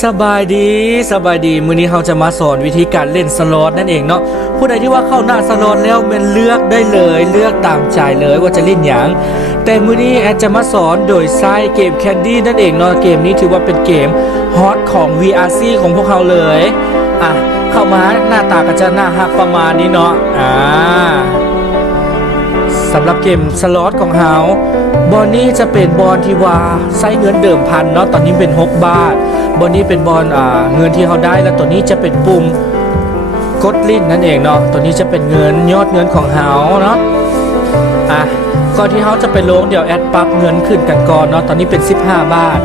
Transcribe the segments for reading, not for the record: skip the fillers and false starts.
สบายดีมื้อนี้เราจะมาสอนวิธีการเล่นสล็อตนั่นเองเนาะผู้ใดที่ว่าเข้าหน้าสล็อตแล้วมันเลือกได้เลยเลือกตามใจเลยว่าจะเล่นหยังแต่มื้อนี้แอดจะมาสอนโดยใช้เกมแคนดี้นั่นเองเนาะเกมนี้ถือว่าเป็นเกมฮอตของ VRC ของพวกเราเลยเข้ามาหน้าตาก็จะน่าฮักประมาณนี้เนาะสำหรับเกมสล็อตของเฮาบอลนี้จะเป็นบอลที่ว่าใช้เงินเดิมพันเนาะตอนนี้เป็น6 บาทบอลนี้เป็นบอลเงินที่เขาได้แล้วตัวนี้จะเป็นปุ่มกดลิ้นนั่นเองเนาะตัวนี้จะเป็นเงินยอดเงินของเฮาเนาะก่อนที่เฮาจะไปลงเดี๋ยวแอดปรับเงินขึ้นกันก่อนเนาะตอนนี้เป็น15 บาท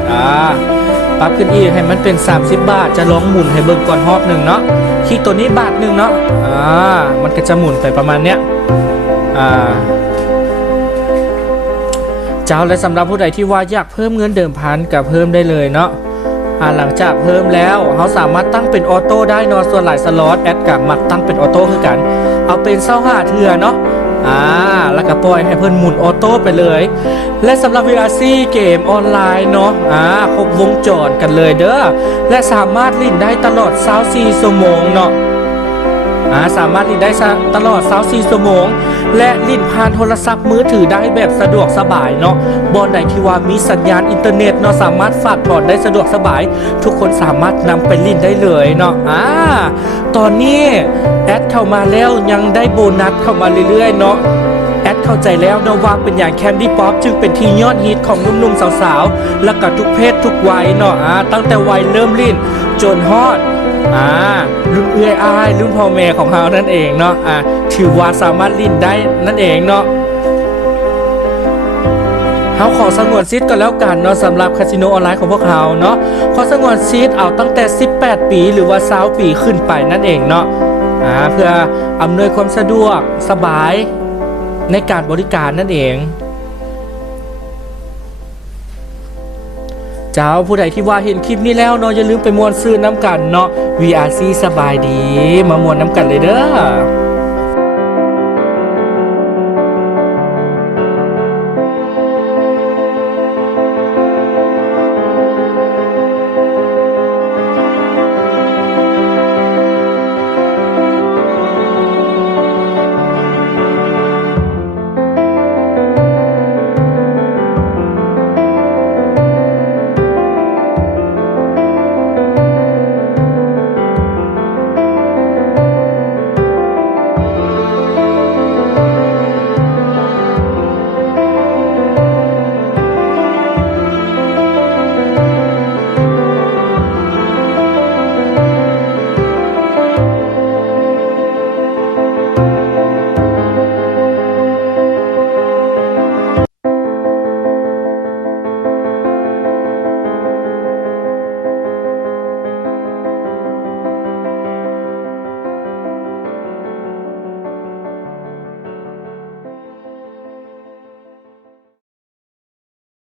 ปรับขึ้นอีกให้มันเป็น30 บาทจะลองหมุนให้เบิ่งก่อนฮอบหนึ่งเนาะที่ตัวนี้บาทหนึ่งเนาะมันก็จะหมุนไปประมาณเนี้ยเจ้าและสำหรับผู้ใดที่ว่าอยากเพิ่มเงินเดิมพันกับเพิ่มได้เลยเนาะหลังจากเพิ่มแล้วเขาสามารถตั้งเป็นออโต้ได้เนาะส่วนหลายสล็อตแอดกับมักตั้งเป็นออโต้คือกันเอาเป็น25 เทื่อเนาะแล้วก็ปล่อยให้เพิ่นหมุนออโต้ไปเลยและสำหรับ VRC เกมออนไลน์เนาะครบวงจรกันเลยเด้อและสามารถเล่นได้ตลอด24 ชั่วโมงเนาะสามารถเล่นได้ตลอด24 ชั่วโมงและเล่นผ่านโทรศัพท์มือถือได้แบบสะดวกสบายเนาะบอลไหนที่ว่ามีสัญญาณอินเทอร์เน็ตเนาะสามารถฝากถอนได้สะดวกสบายทุกคนสามารถนำไปเล่นได้เลยเนาะตอนนี้แอดเข้ามาแล้วยังได้โบนัสเข้ามาเรื่อยๆเนาะแอดเข้าใจแล้วเนาะว่าเป็นอย่างแคนดี้ป๊อปจึงเป็นที่ยอดฮิตของหนุ่มๆสาวๆและก็ทุกเพศทุกวัยเนาะตั้งแต่วัยเริ่มเล่นจนฮอดรุ่นรุ่นพ่อแม่ของเรานั่นเองเนาะถือว่าสามารถลิ้นได้นั่นเองเนาะเขาขอสงวนสิทธิ์ก็แล้วกันเนาะสำหรับคาสิโนออนไลน์ของพวกเขาเนาะขอสงวนสิทธิ์เอาตั้งแต่18 ปีหรือว่า20 ปีขึ้นไปนั่นเองเนาะเพื่ออำนวยความสะดวกสบายในการบริการนั่นเองเจ้าผู้ใดที่ว่าเห็นคลิปนี้แล้วเนาะอย่าลืมไปมวนซื้อน้ำกันเนาะ VRC สบายดีมามวนน้ำกันเลยเด้อ